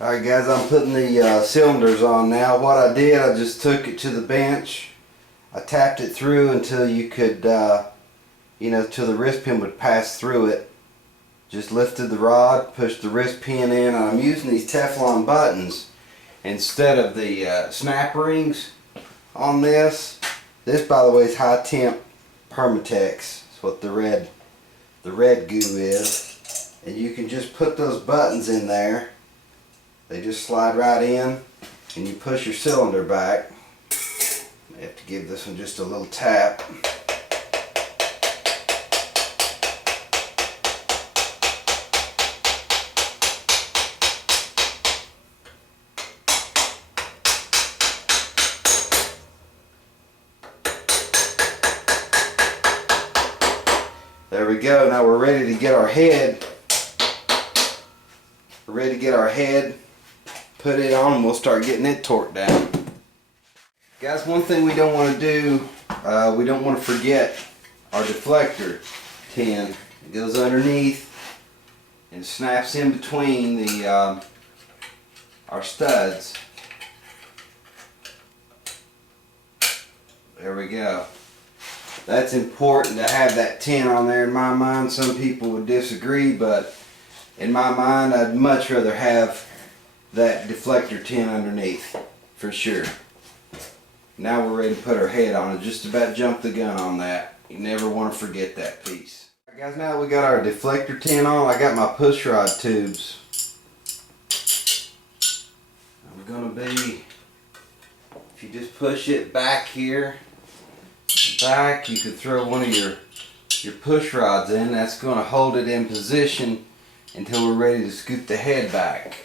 Alright guys, I'm putting the cylinders on now. What I did, I just took it to the bench. I tapped it through until you could, till the wrist pin would pass through it. Just lifted the rod, pushed the wrist pin in, and I'm using these Teflon buttons instead of the snap rings on this. This, by the way, is high temp Permatex. That's what the red goo is. And you can just put those buttons in there. They just slide right in, and you push your cylinder back. I have to give this one just a little tap. There we go. Now we're ready to get our head. We're ready to get our head, put it on, and we'll start getting it torqued down. Guys, one thing we don't want to do, we don't want to forget our deflector tin. It goes underneath and snaps in between the our studs. There we go. That's important to have that tin on there in my mind. Some people would disagree, but in my mind I'd much rather have that deflector tin underneath, for sure. Now we're ready to put our head on it. Just about jumped the gun on that. You never want to forget that piece. Alright guys, now we got our deflector tin on. I got my push rod tubes. I'm gonna be, if you just push it back here, back, you could throw one of your push rods in. That's going to hold it in position until we're ready to scoop the head back.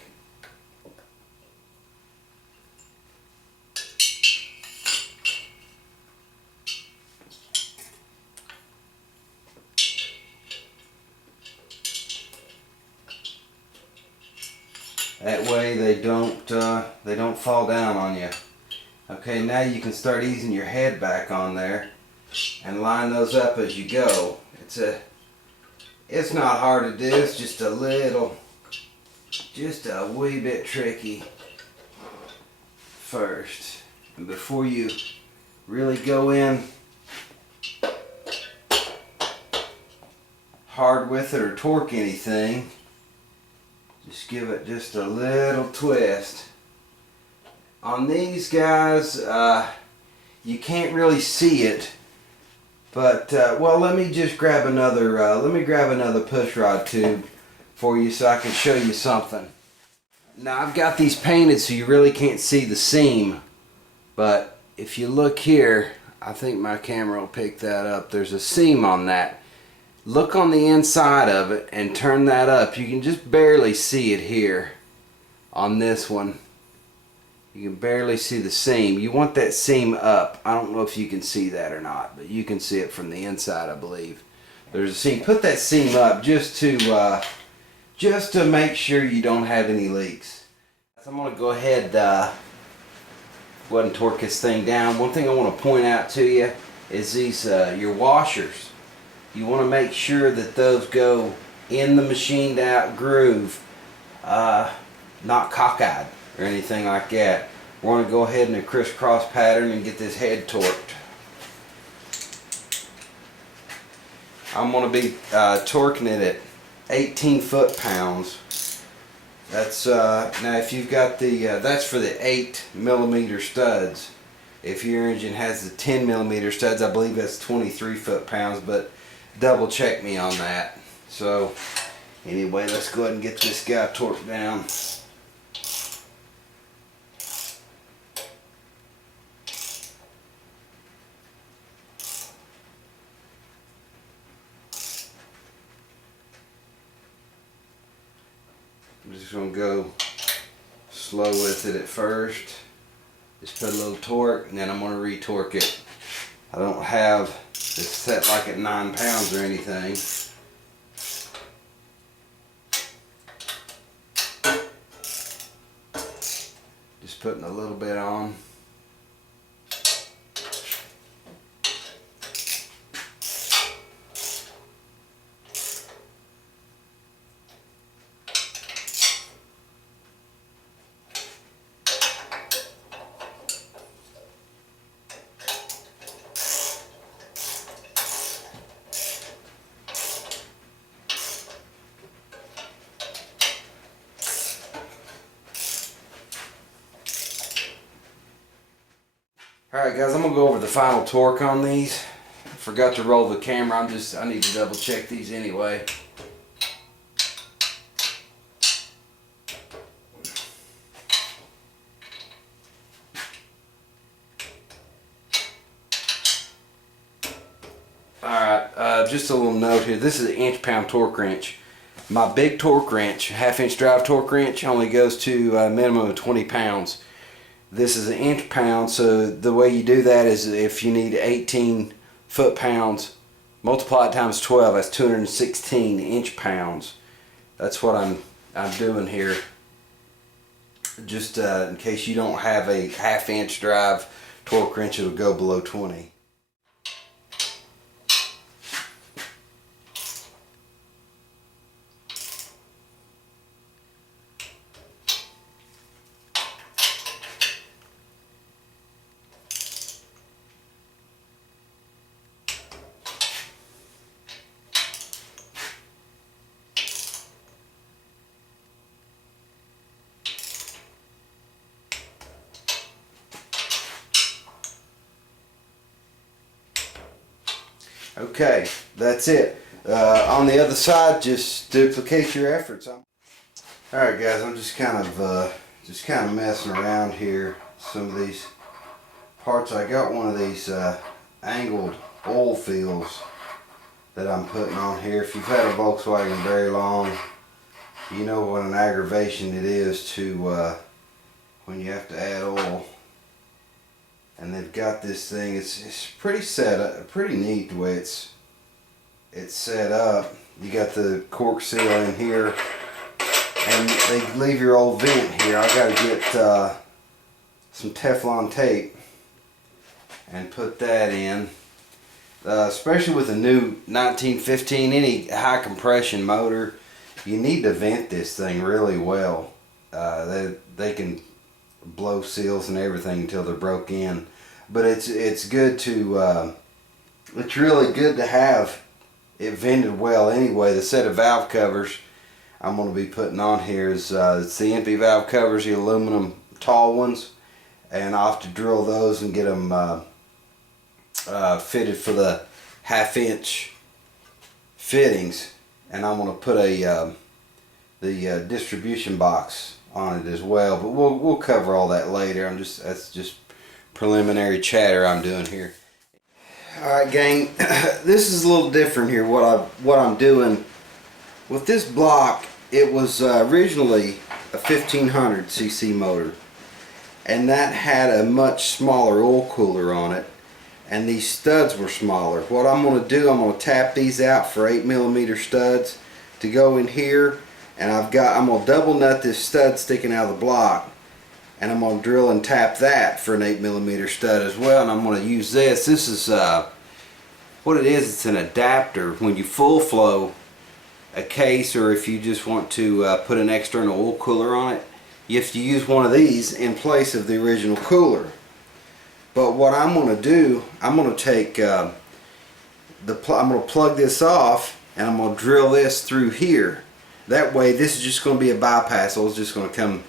That way they don't fall down on you. Okay, now you can start easing your head back on there and line those up as you go. It's not hard to do. It's just a wee bit tricky first. And before you really go in hard with it or torque anything, just give it just a little twist. On these guys, you can't really see it, but well, let me just grab another push rod tube for you so I can show you something. Now I've got these painted so you really can't see the seam, but if you look here, I think my camera will pick that up. There's a seam on that. Look on the inside of it and turn that up. You can just barely see it here on this one. You can barely see the seam. You want that seam up. I don't know if you can see that or not, but you can see it from the inside, I believe. There's a seam. Put that seam up just to make sure you don't have any leaks. So I'm going to go ahead and torque this thing down. One thing I want to point out to you is these your washers. You want to make sure that those go in the machined out groove, not cockeyed or anything like that. We're going to go ahead in a crisscross pattern and get this head torqued. I'm going to be torquing it at 18 foot-pounds. That's now if you've got the that's for the 8mm studs. If your engine has the 10mm studs, I believe that's 23 foot-pounds, but double check me on that. So anyway, let's go ahead and get this guy torqued down. I'm just going to go slow with it at first. Just put a little torque and then I'm going to re-torque it. I don't have this set like at 9 pounds or anything. Just putting a little bit on. Alright guys, I'm going to go over the final torque on these. Forgot to roll the camera, I need to double check these anyway. Alright, just a little note here. This is an inch-pound torque wrench. My big torque wrench, half-inch drive torque wrench, only goes to a minimum of 20 pounds. This is an inch-pound, so the way you do that is if you need 18 foot-pounds, multiply it times 12, that's 216 inch-pounds. That's what I'm doing here. Just in case you don't have a half-inch drive torque wrench, it'll go below 20. Okay, that's it. On the other side, just duplicate your efforts. Alright guys, I'm just kind of messing around here. Some of these parts, I got one of these angled oil fields that I'm putting on here. If you've had a Volkswagen very long, you know what an aggravation it is to when you have to add oil. And they've got this thing, it's pretty set up, pretty neat the way it's set up. You got the cork seal in here, and they leave your old vent here. I gotta get some Teflon tape and put that in. Especially with a new 1915, any high compression motor, you need to vent this thing really well. They can blow seals and everything until they're broke in, but it's good to it's really good to have it vented well anyway. The set of valve covers I'm going to be putting on here is it's the empty valve covers, the aluminum tall ones, and I'll have to drill those and get them fitted for the half-inch fittings, and I'm going to put a the distribution box on it as well, but we'll cover all that later. That's just preliminary chatter I'm doing here. Alright gang, this is a little different here what I'm doing with this block. It was originally a 1500cc motor, and that had a much smaller oil cooler on it, and these studs were smaller. What I'm going to do, I'm going to tap these out for 8mm studs to go in here. And I'm going to double nut this stud sticking out of the block, and I'm going to drill and tap that for an 8mm stud as well. And I'm going to use this. This is what it is. It's an adapter. When you full flow a case, or if you just want to put an external oil cooler on it, you have to use one of these in place of the original cooler. But what I'm going to do, I'm going to take I'm going to plug this off, and I'm going to drill this through here. That way, this is just going to be a bypass. It's just going to come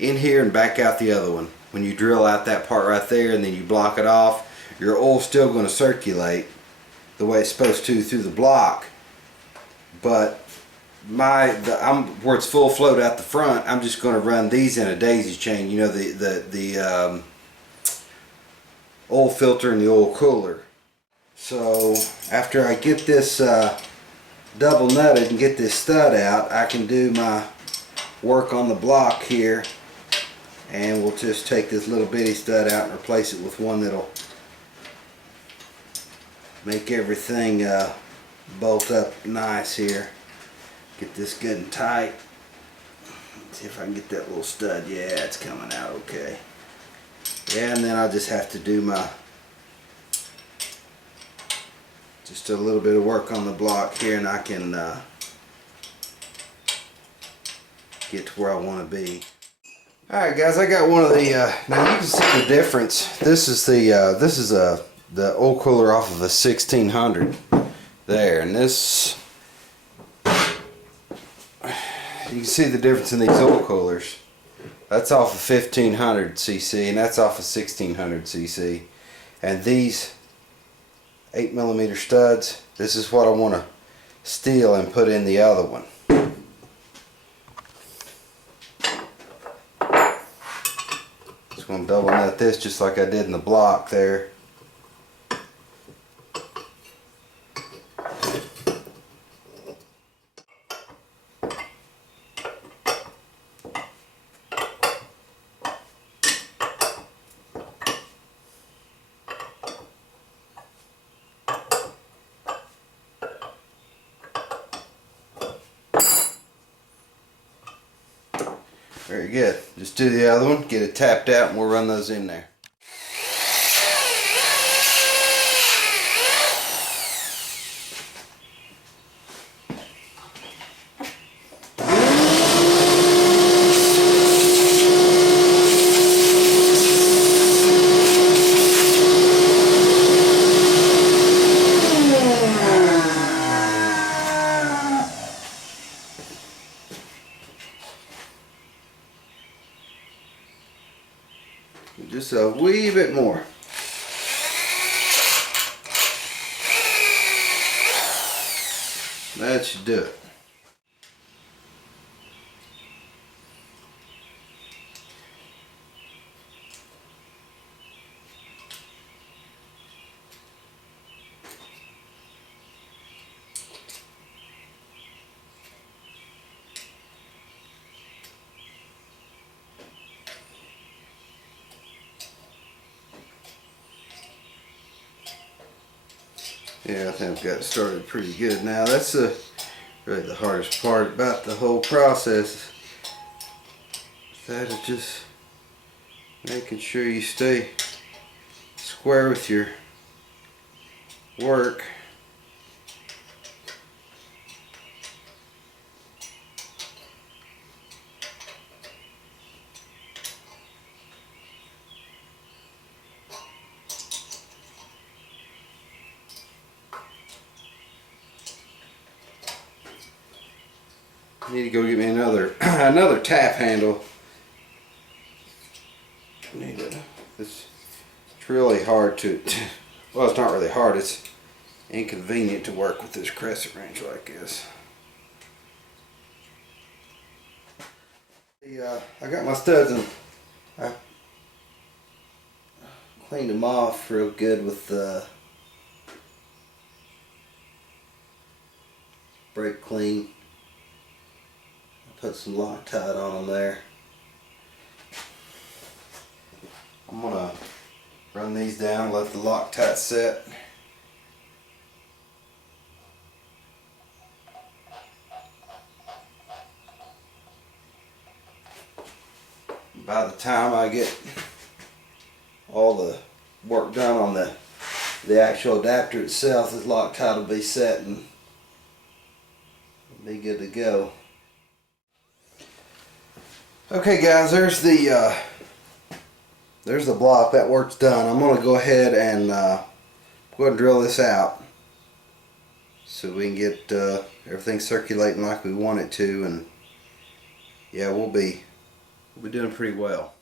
in here and back out the other one. When you drill out that part right there and then you block it off, your oil's still going to circulate the way it's supposed to through the block. But where it's full float out the front, I'm just going to run these in a daisy chain. You know, the oil filter and the oil cooler. So after I get this double nutted and get this stud out, I can do my work on the block here, and we'll just take this little bitty stud out and replace it with one that'll make everything bolt up nice here. Get this good and tight. Let's see if I can get that little stud. Yeah, it's coming out okay. Yeah, and then I'll just have to do my just a little bit of work on the block here, and I can get to where I want to be. Alright guys, I got one of the now you can see the difference. This is the oil cooler off of a 1600 there, and this, you can see the difference in these oil coolers. That's off of 1500cc and that's off of 1600cc. And these 8mm studs, this is what I want to steal and put in the other one. Just going to double nut this just like I did in the block there. Very good. Just do the other one, get it tapped out, and we'll run those in there. Just a wee bit more. That should do it. Yeah, I think I've got it started pretty good now. That's really the hardest part about the whole process. That is just making sure you stay square with your work. I need to go get me another another tap handle. It's really hard to, well, it's not really hard, it's inconvenient to work with this crescent wrench like this. I got my studs and I cleaned them off real good with brake clean. Put some Loctite on them there. I'm gonna run these down, let the Loctite set. By the time I get all the work done on the actual adapter itself, this Loctite will be set and be good to go. Okay guys, there's the block. That work's done. I'm going to go ahead and drill this out so we can get everything circulating like we want it to, and yeah, we'll be doing pretty well.